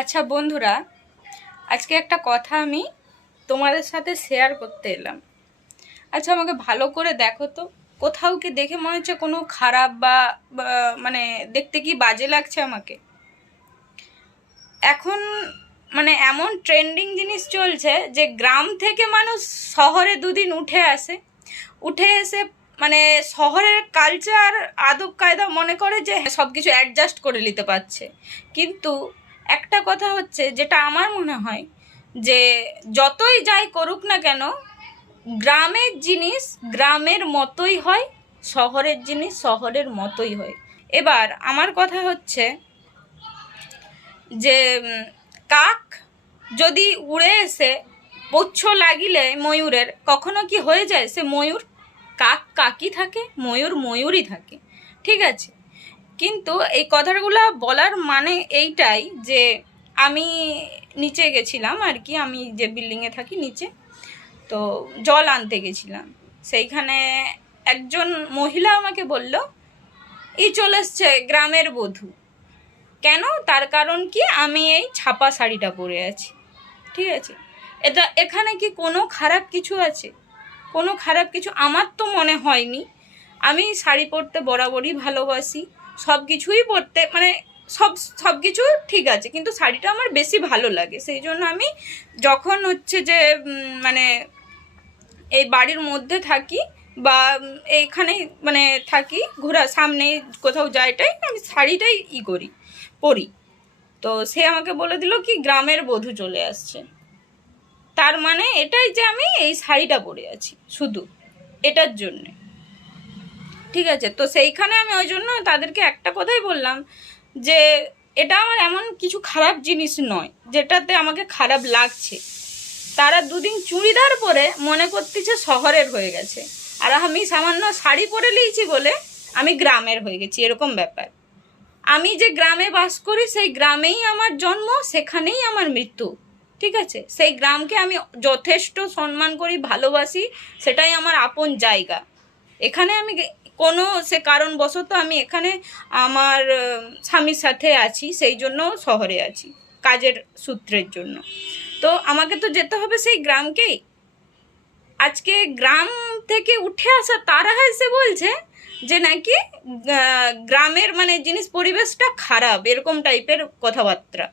আচ্ছা বন্ধুরা, আজকে একটা কথা আমি তোমাদের সাথে শেয়ার করতে এলাম। আচ্ছা আমাকে ভালো করে দেখো তো, কোথাও কি দেখে মনে হচ্ছে কোনো খারাপ বা মানে দেখতে কি বাজে লাগছে আমাকে? এখন মানে এমন ট্রেন্ডিং জিনিস চলছে যে গ্রাম থেকে মানুষ শহরে দুদিন উঠে এসে মানে শহরের কালচার আদব কায়দা মনে করে যে সব কিছু অ্যাডজাস্ট করে নিতে পারছে। কিন্তু একটা কথা হচ্ছে, যেটা আমার মনে হয়, যে যতই যাই করুক না কেন, গ্রামের জিনিস গ্রামের মতোই হয়, শহরের জিনিস শহরের মতোই হয়। এবার আমার কথা হচ্ছে যে কাক যদি উড়ে এসে পুচ্ছ লাগিলে ময়ূরের, কখনো কি হয়ে যায় সে ময়ূর? কাক কাকই থাকে, ময়ূর ময়ূরই থাকে, ঠিক আছে? কিন্তু এই কথাগুলো বলার মানে এইটাই যে আমি নিচে গেছিলাম আর কি, আমি যে বিল্ডিংয়ে থাকি নিচে, তো জল আনতে গেছিলাম। সেইখানে একজন মহিলা আমাকে বলল, এই চলে এসছে গ্রামের বধূ। কেন? তার কারণ কি, আমি এই ছাপা শাড়িটা পরে আছি, ঠিক আছে? এখানে কি কোনো খারাপ কিছু আছে? কোনো খারাপ কিছু আমার তো মনে হয়নি। আমি শাড়ি পরতে বরাবরই ভালোবাসি, সব কিছুই পরতে মানে সব কিছু ঠিক আছে, কিন্তু শাড়িটা আমার বেশি ভালো লাগে। সেই জন্য আমি যখন হচ্ছে যে মানে এই বাড়ির মধ্যে থাকি বা এইখানেই মানে থাকি, ঘোরা সামনে কোথাও যাইটাই আমি শাড়িটাই পরি। তো সে আমাকে বলে দিল কি গ্রামের বধূ চলে আসছে। তার মানে এটাই যে আমি এই শাড়িটা পরে আছি শুধু এটার জন্যে, ঠিক আছে? তো সেইখানে আমি ওই জন্য তাদেরকে একটা কথাই বললাম যে এটা আমার এমন কিছু খারাপ জিনিস নয় যেটাতে আমাকে খারাপ লাগছে। তারা দুদিন চুড়িদার পরে মনে করতেছে শহরের হয়ে গেছে, আর আমি সামান্য শাড়ি পরে নিয়েছি বলে আমি গ্রামের হয়ে গেছি, এরকম ব্যাপার। আমি যে গ্রামে বাস করি সেই গ্রামেই আমার জন্ম, সেখানেই আমার মৃত্যু, ঠিক আছে? সেই গ্রামকে আমি যথেষ্ট সম্মান করি, ভালোবাসি, সেটাই আমার আপন জায়গা। এখানে আমি কোনো সে কারণবশত আমি এখানে আমার স্বামীর সাথে আছি, সেই জন্য শহরে আছি কাজের সূত্রের জন্য। তো আমাকে তো যেতে হবে সেই গ্রামকেই। আজকে গ্রাম থেকে উঠে আসা তারা এসে বলছে যে নাকি গ্রামের মানে জিনিস পরিবেশটা খারাপ, এরকম টাইপের কথাবার্তা।